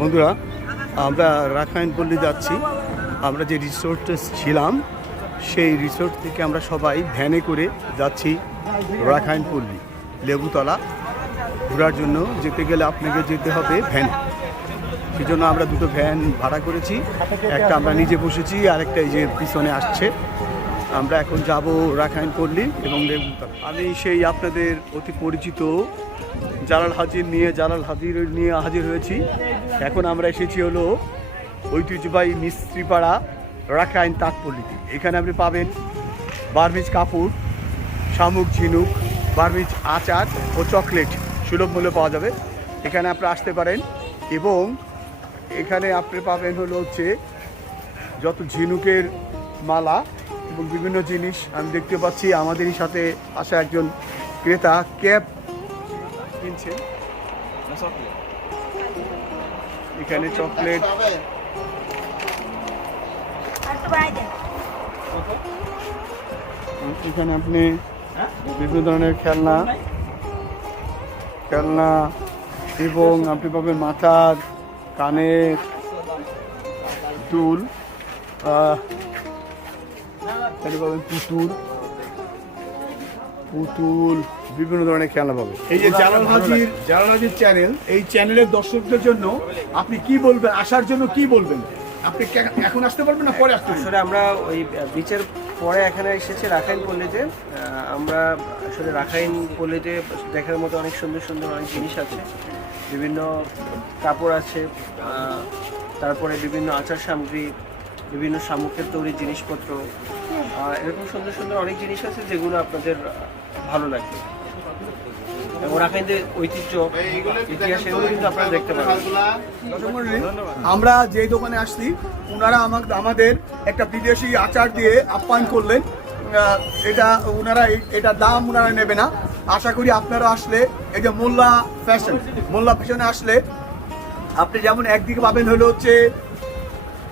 বন্ধুরা, আমরা রাখাইনপল্লী যাচ্ছি। আমরা যে রিসোর্টে ছিলাম সেই রিসোর্ট থেকে আমরা সবাই ভ্যানে করে যাচ্ছি রাখাইনপল্লী লেবুতলা ঘোরার জন্য। যেতে গেলে আপনাকে যেতে হবে ভ্যানে। সেই জন্য আমরা দুটো ভ্যান ভাড়া করেছি, একটা আমরা নিজে বসেছি, আরেকটা এই যে পিছনে আসছে। আমরা এখন যাব রাখাইনপল্লী এবং লেবুতলা। আমি সেই আপনাদের অতি পরিচিত জালাল হাজির নিয়ে হাজির হয়েছি। এখন আমরা এসেছি হলো ঐতিহ্যবাহী মিস্ত্রিপাড়া রাখাইন তাঁতপল্লীতে। এখানে আপনি পাবেন বার্মিজ কাপড়, শামুক, ঝিনুক, বার্মিজ আচার ও চকলেট সুলভ মূল্যে পাওয়া যাবে। এখানে আপনি আসতে পারেন এবং এখানে আপনি পাবেন যত ঝিনুকের মালা এবং বিভিন্ন জিনিস। আমি দেখতে পাচ্ছি আমাদেরই সাথে আসা একজন ক্রেতা ক্যাপ কিনছেন। এখানে চকলেট, এখানে আপনি বিভিন্ন ধরনের খেলনা এবং আপনি পাবেন মাথার, কানের দুল, এখানে পাবেন পুতুল, বিভিন্ন ধরনের খেলনা পাবেন। এই যে জালাল হাজির চ্যানেল, এই চ্যানেলের দর্শকদের জন্য আপনি কি বলবেন, আসার জন্য কি বলবেন? আপনি এখন আসতে পারবেন না পরে আসতে? আসলে আমরা ওই বিচের পরে এখানে এসেছি রাখাইনপল্লীতে। আমরা আসলে রাখাইনপল্লীতে দেখার মতো অনেক সুন্দর সুন্দর অনেক জিনিস আছে। বিভিন্ন কাপড় আছে, তারপরে বিভিন্ন আচার সামগ্রী, বিভিন্ন শামুকের তৈরি জিনিসপত্র, এরকম সুন্দর সুন্দর অনেক জিনিস আছে যেগুলো আপনাদের ভালো লাগবে। এবং রাখাইনদের ঐতিহ্য, ইতিহাস এগুলো কিন্তু আপনারা দেখতে পাবেন। আমরা যে দোকানে আসছি ওনারা আমাদের একটা বিদেশি আচার দিয়ে আপ্যায়ন করলেন। এটা দাম ওনারা নেবে না। আশা করি আপনারা আসলে এই যে মোল্লা ফ্যাশনে আসলে আপনি যেমন একদিকে পাবেন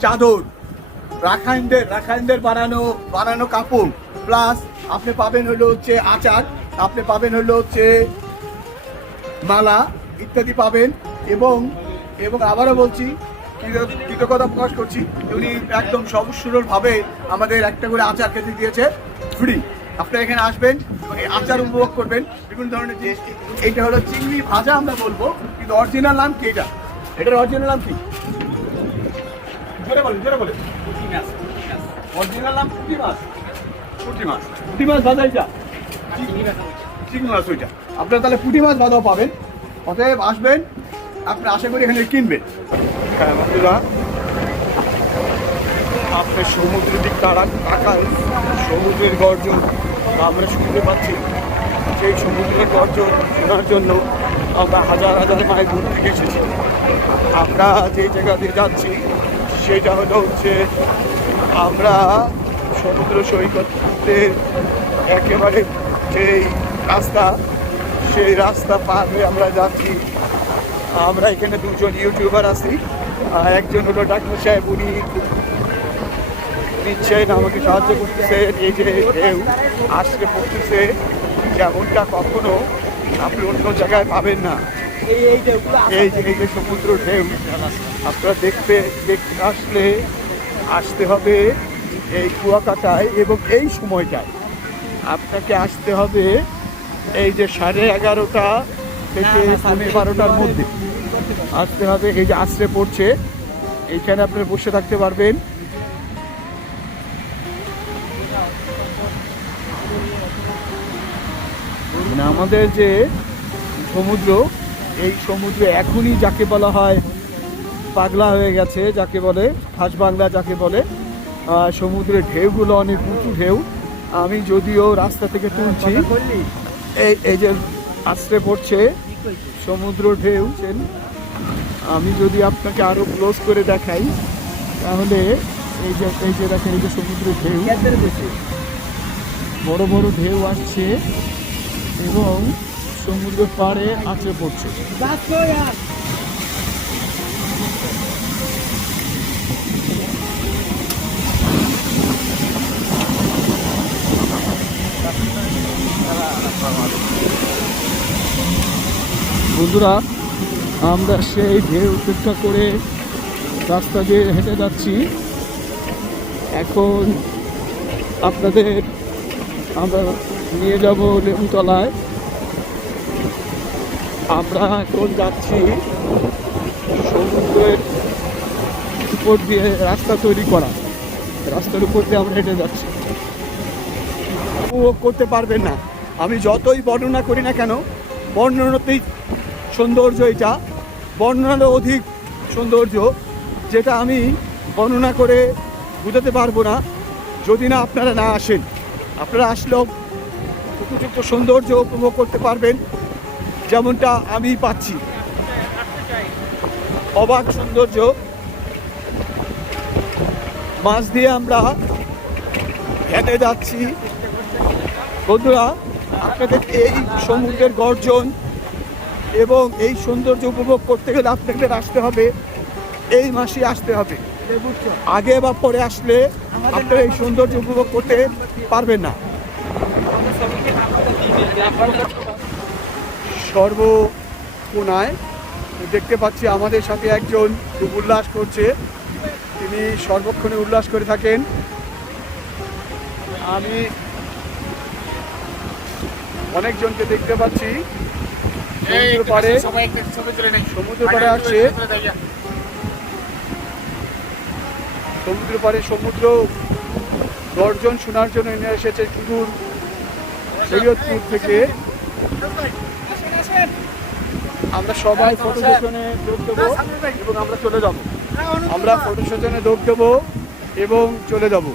চাদর, রাখাইনদের বানানো কাপড়, প্লাস আপনি পাবেন আচার, আপনি পাবেন মালা ইত্যাদি পাবেন। এবং আবারও বলছি, কৃতজ্ঞতা প্রকাশ করছি, উনি একদম সহজ সরলভাবে আমাদের একটা করে আচার খেতে দিয়েছে ফ্রি। আপনারা এখানে আসবেন এবং এই আচার উপভোগ করবেন। বিভিন্ন ধরনের জিনিস। এইটা হলো চিংড়ি ভাজা আমরা বলবো, কিন্তু অরিজিনাল নাম কি? এটার অরিজিনাল নাম কি? জোরে বলে। অরিজিনাল নাম পুঁটি মাছ ভাজা। এটা চিংড়ি মাছ, ওইটা আপনারা তাহলে পুঁটি মাছ ভাজাও পাবেন। অতএব আসবেন, আপনি আশা করি এখানে কিনবেন। হ্যাঁ বন্ধুরা, আপনি সমুদ্রের দিক তাকান, সমুদ্রের গর্জন আমরা শুনতে পাচ্ছি। সেই সমুদ্রের গর্জন শোনার জন্য আমরা হাজার মাইল দূর থেকে এসেছি। আমরা যে জায়গাতে যাচ্ছি সেটা আমরা সমুদ্র সৈকতের একেবারে যেই রাস্তা, সেই রাস্তা পার হয়ে আমরা যাচ্ছি। আমরা এখানে দুজন ইউটিউবার আছি। একজন হলো ডাক্তার সাহেব, উনি নিচ্ছেন, আমাকে সাহায্য করতেছেন। এই যে ঢেউ আশ্রে পড়তেছে, যেমনটা কখনো আপনি অন্য জায়গায় পাবেন না। এই যে সমুদ্র ঢেউ আপনারা দেখতে আসতে হবে এই কুয়াকাটায়, এবং এই সময়টায় আপনাকে আসতে হবে এই যে 11:30 থেকে 12টার মধ্যে আসতে হবে। এই যে আশ্রে পড়ছে, এইখানে আপনারা বসে থাকতে পারবেন। আমাদের যে সমুদ্র, এই সমুদ্র এখনই যাকে বলা হয় পাগলা হয়ে গেছে, যাকে বলে খাস বাংলা যাকে বলে। সমুদ্রের ঢেউগুলো অনেক উঁচু ঢেউ। আমি যদিও রাস্তা থেকে তুলছি, এই যে আশ্রে পড়ছে সমুদ্র ঢেউ। আমি যদি আপনাকে আরো ক্লোজ করে দেখাই তাহলে এই যে দেখেন, এই যে সমুদ্র ঢেউ, বড় বড় ঢেউ আসছে এবং সমুদ্র পাড়ে আছড়ে পড়ছে। বন্ধুরা, আমরা সেই ঢেউ উপেক্ষা করে রাস্তা দিয়ে হেঁটে যাচ্ছি। এখন আপনাদের আমরা নিয়ে যাব লেবুতলায়। আমরা এখন যাচ্ছি সমুদ্রের উপর দিয়ে রাস্তা তৈরি করা, রাস্তার উপর দিয়ে আমরা হেঁটে যাচ্ছি। উপভোগ করতে পারবেন না। আমি যতই বর্ণনা করি না কেন, বর্ণনাতেই সৌন্দর্য, এটা বর্ণনারও অধিক সৌন্দর্য, যেটা আমি বর্ণনা করে বোঝাতে পারবো না যদি না আপনারা না আসেন। আপনারা আসলেও উপযুক্ত সৌন্দর্য উপভোগ করতে পারবেন, যেমনটা আমি পাচ্ছি। অবাক সৌন্দর্য মাছ দিয়ে আমরা হেঁটে যাচ্ছি। বন্ধুরা, আপনাদের এই সমুদ্রের গর্জন এবং এই সৌন্দর্য উপভোগ করতে গেলে আপনাদের আসতে হবে, এই মাসে আসতে হবে। আগে বা পরে আসলে আপনারা এই সৌন্দর্য উপভোগ করতে পারবেন না। সর্বকোণায় দেখতে পাচ্ছি আমাদের সাথে একজন খুব উল্লাস করছে, তিনি সর্বক্ষণে উল্লাস করে থাকেন। আমি অনেকজনকে দেখতে পাচ্ছি সমুদ্র পাড়ে আসছে, সমুদ্র পাড়ে সমুদ্র গর্জন শোনার জন্য এনে এসেছে সুদূর শরীয়তপুর থেকে। আমরা সবাই ফটো সেশনে যোগ দেবো এবং আমরা চলে যাব। আমরা ফটো সেশনে যোগ দেবো এবং চলে যাব।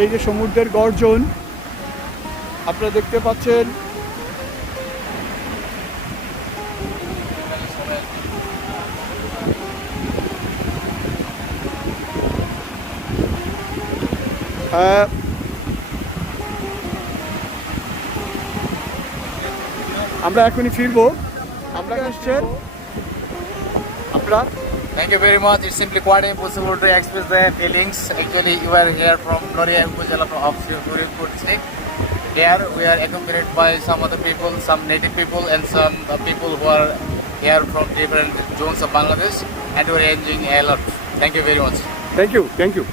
এই যে সমুদ্রের গর্জন আপনারা দেখতে পাচ্ছেন, আমরা এখনই ফিরবো। আমরা আসছেন আপনার। Thank you very much. It's simply quite impossible to express the feelings. Actually, you are here from Gloria Upazila of Shivpur district. Here we are accompanied by some other people, some native people, and some people who are here from different zones of Bangladesh, and we are enjoying a lot. Thank you very much. Thank you, thank you.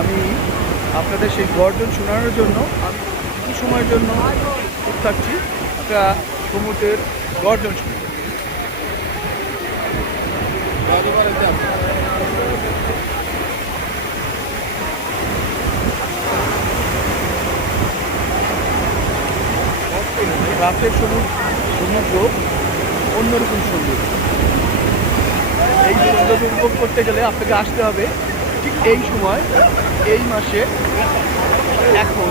আমি আপনাদের সেই গর্জন শোনানোর জন্য আমি কিছু সময়ের জন্য চুপ থাকছি। আপনারা সমুদ্রের গর্জন শুনুন। রাতের সমুদ্র অন্যরকম সুন্দর। এই সৌন্দর্য উপভোগ করতে গেলে আপনাকে আসতে হবে ঠিক এই সময়, এই মাসে। এখন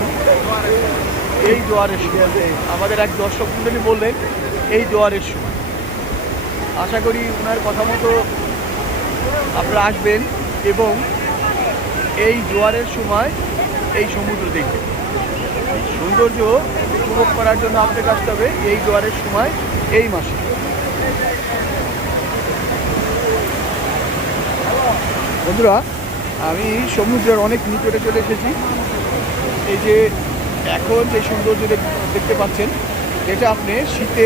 এই জোয়ারের সময়, আমাদের এক দর্শক মণ্ডলী বললেন এই জোয়ারের সময়। আশা করি ওনার কথা মতো আপনারা আসবেন এবং এই জোয়ারের সময় এই সমুদ্র দেখবেন। সৌন্দর্য উপভোগ করার জন্য আপনাকে আসতে হবে এই জোয়ারের সময়, এই মাসে। বন্ধুরা, আমি সমুদ্রের অনেক নিকটে চলে এসেছি। এই যে এখন যে সৌন্দর্য দেখতে পাচ্ছেন, এটা আপনি শীতে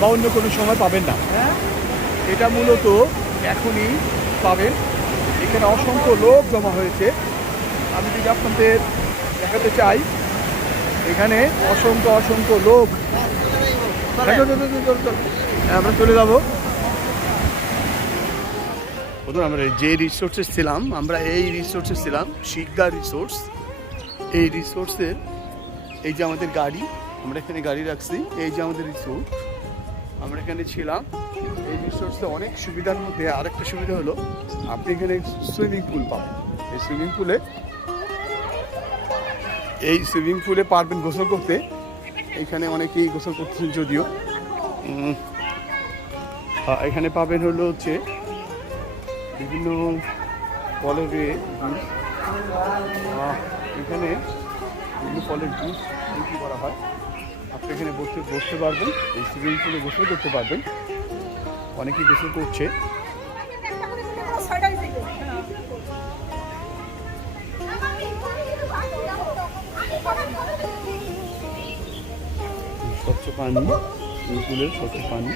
বা অন্য কোনো সময় পাবেন না। এটা মূলত এখনই পাবেন। এখানে অসংখ্য লোক জমা হয়েছে। আমি যদি আপনাদের দেখাতে চাই, এখানে অসংখ্য লোক। আমরা চলে যাব। আমরা যে রিসোর্টসে ছিলাম, আমরা এই রিসোর্টসে ছিলাম, শিকদা রিসোর্টস। এই রিসোর্টসের এই যে আমাদের গাড়ি, আমরা এখানে গাড়ি রাখছি। এই যে আমাদের রিসোর্ট, আমরা এখানে ছিলাম। এই রিসোর্টসে অনেক সুবিধার মধ্যে আরেকটা সুবিধা হলো আপনি এখানে সুইমিং পুল পাবেন। এই সুইমিং পুলে পারবেন গোসল করতে। এখানে অনেকেই গোসল করতেছেন যদিও। এখানে পাবেন হচ্ছে বিভিন্ন ফলের এখানে বিভিন্ন ফলের জুস বিক্রি করা হয়। আপনি এখানে বসতে পারবেন, এই সুইমিং পুলে গোসল করতে পারবেন। অনেকেই গোসল করছে। স্বচ্ছ পানি পুলের স্বচ্ছ পানি।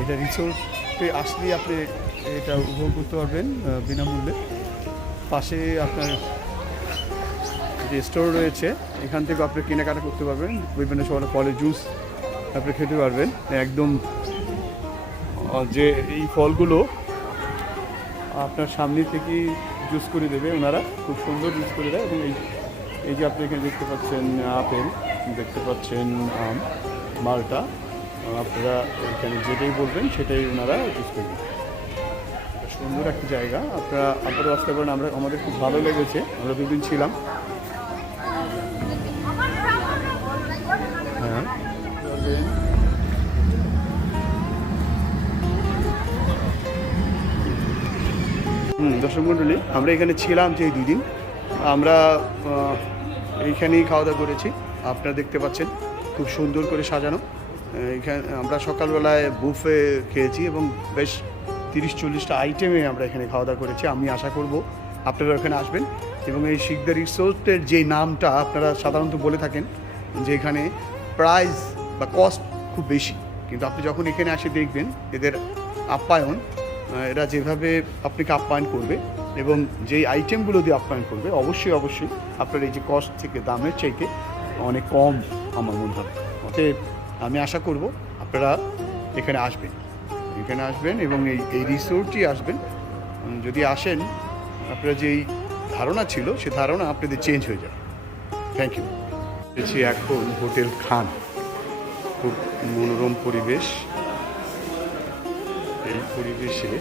এটা রিসোর্টে আসলে আপনি এটা উপভোগ করতে পারবেন বিনামূল্যে। পাশে আপনার যে স্টোর রয়েছে এখান থেকে আপনি কেনাকাটা করতে পারবেন, বিভিন্ন সময় ফলের জুস আপনি খেতে পারবেন একদম। যে এই ফলগুলো আপনার সামনে থেকেই জুস করে দেবে ওনারা, খুব সুন্দর জুস করে দেয়। এবং এই যে আপনি এখানে দেখতে পাচ্ছেন আপেল, দেখতে পাচ্ছেন আম, মালটা, আপনারা এখানে যেটাই বলবেন সেটাই ওনারা জুস করবেন। সুন্দর একটা জায়গা, আপনারা আসতে পারেন। আমাদের খুব ভালো লেগেছে, আমরা দুদিন ছিলাম। হ্যাঁ, দর্শক মণ্ডলী, আমরা এখানে ছিলাম যে 2 দিন, আমরা এইখানেই খাওয়া দাওয়া করেছি। আপনারা দেখতে পাচ্ছেন খুব সুন্দর করে সাজানো। এখানে আমরা সকালবেলায় বুফে খেয়েছি এবং বেশ 30-40টা আইটেমে আমরা এখানে খাওয়া দাওয়া করেছি। আমি আশা করব আপনারা এখানে আসবেন। এবং এই শিকদার রিসোর্টের যে নামটা আপনারা সাধারণত বলে থাকেন যে এখানে প্রাইস বা কস্ট খুব বেশি, কিন্তু আপনি যখন এখানে আসে দেখবেন এদের আপ্যায়ন, এরা যেভাবে আপনাকে আপ্যায়ন করবে এবং যেই আইটেমগুলো দিয়ে আপ্যায়ন করবে, অবশ্যই আপনার এই যে কস্ট থেকে দামের চাইতে অনেক কম আমার মনে হবে। অতএব আমি আশা করব আপনারা এখানে আসবেন এবং এই রিসোর্টটি আসবেন। যদি আসেন আপনারা যেই ধারণা ছিল সে ধারণা আপনাদের চেঞ্জ হয়ে যাবে। Thank you. এসেছি এখন হোটেল খান, খুব মনোরম পরিবেশ। এই পরিবেশে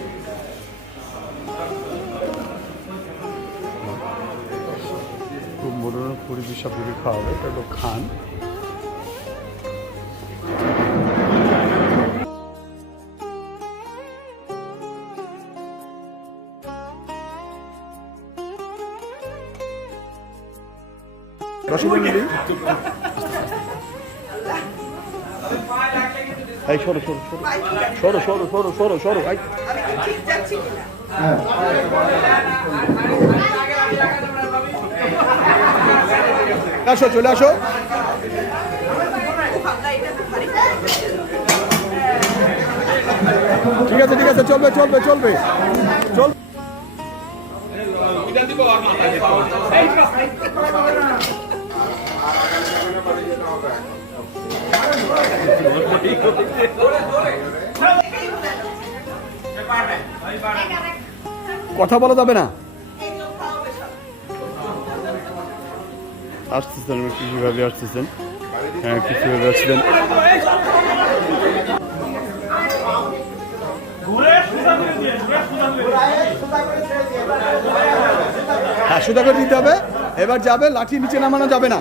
খুব মনোরম পরিবেশ আপনাকে খাওয়া হবে। এটা হলো খান। রসগোল্লা এই সরো ভাই। আসো, চলে আসো। ঠিক আছে, চলবে। কথা বলা যাবে না। আসতেছেন কিভাবে আসতেছেন? হ্যাঁ, কিভাবে আসছেন? হ্যাঁ, সোজা করে দিতে হবে। এবার যাবে, লাঠি নিচে নামানো যাবে না।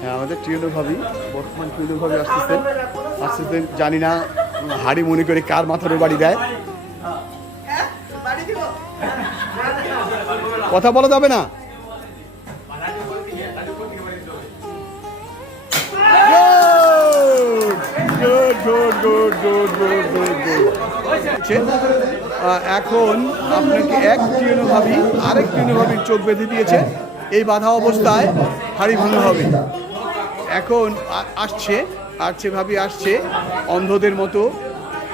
হ্যাঁ, আমাদের টিউনো ভাবি, বর্তমান টিউনো ভাবি আসতেছেন। জানি না হাড়ি মনে করে কার মাথার বাড়ি দেয়। কথা বলা যাবে না। এখন আপনাকে এক টিউনো ভাবি আরেক টিউনো ভাবির চোখ বেঁধে দিয়েছে। এই বাধা অবস্থায় হাড়ি ভাঙা হবে। এখন আসছে ভাবি, অন্ধদের মতো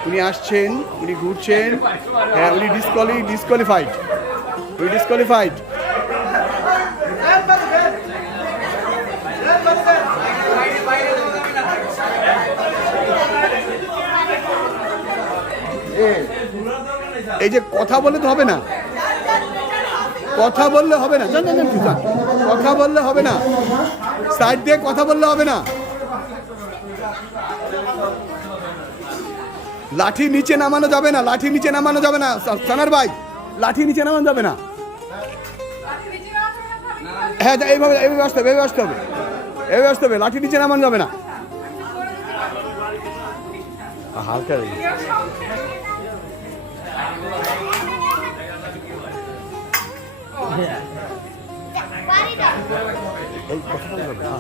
উনি আসছেন, উনি ঘুরছেন। হ্যাঁ, উনি ডিসকোয়ালিফাইড। এই যে কথা বললে তো হবে না, কথা বললে হবে না। সাইড দিয়ে কথা বললে হবে না। লাঠি নিচে নামানো যাবে না। সানার ভাই, লাঠি নিচে নামানো যাবে না। হ্যাঁ, এইভাবে আসতে হবে। লাঠি নিচে নামানো যাবে না। হালকা এই কথা বলা যাবে না।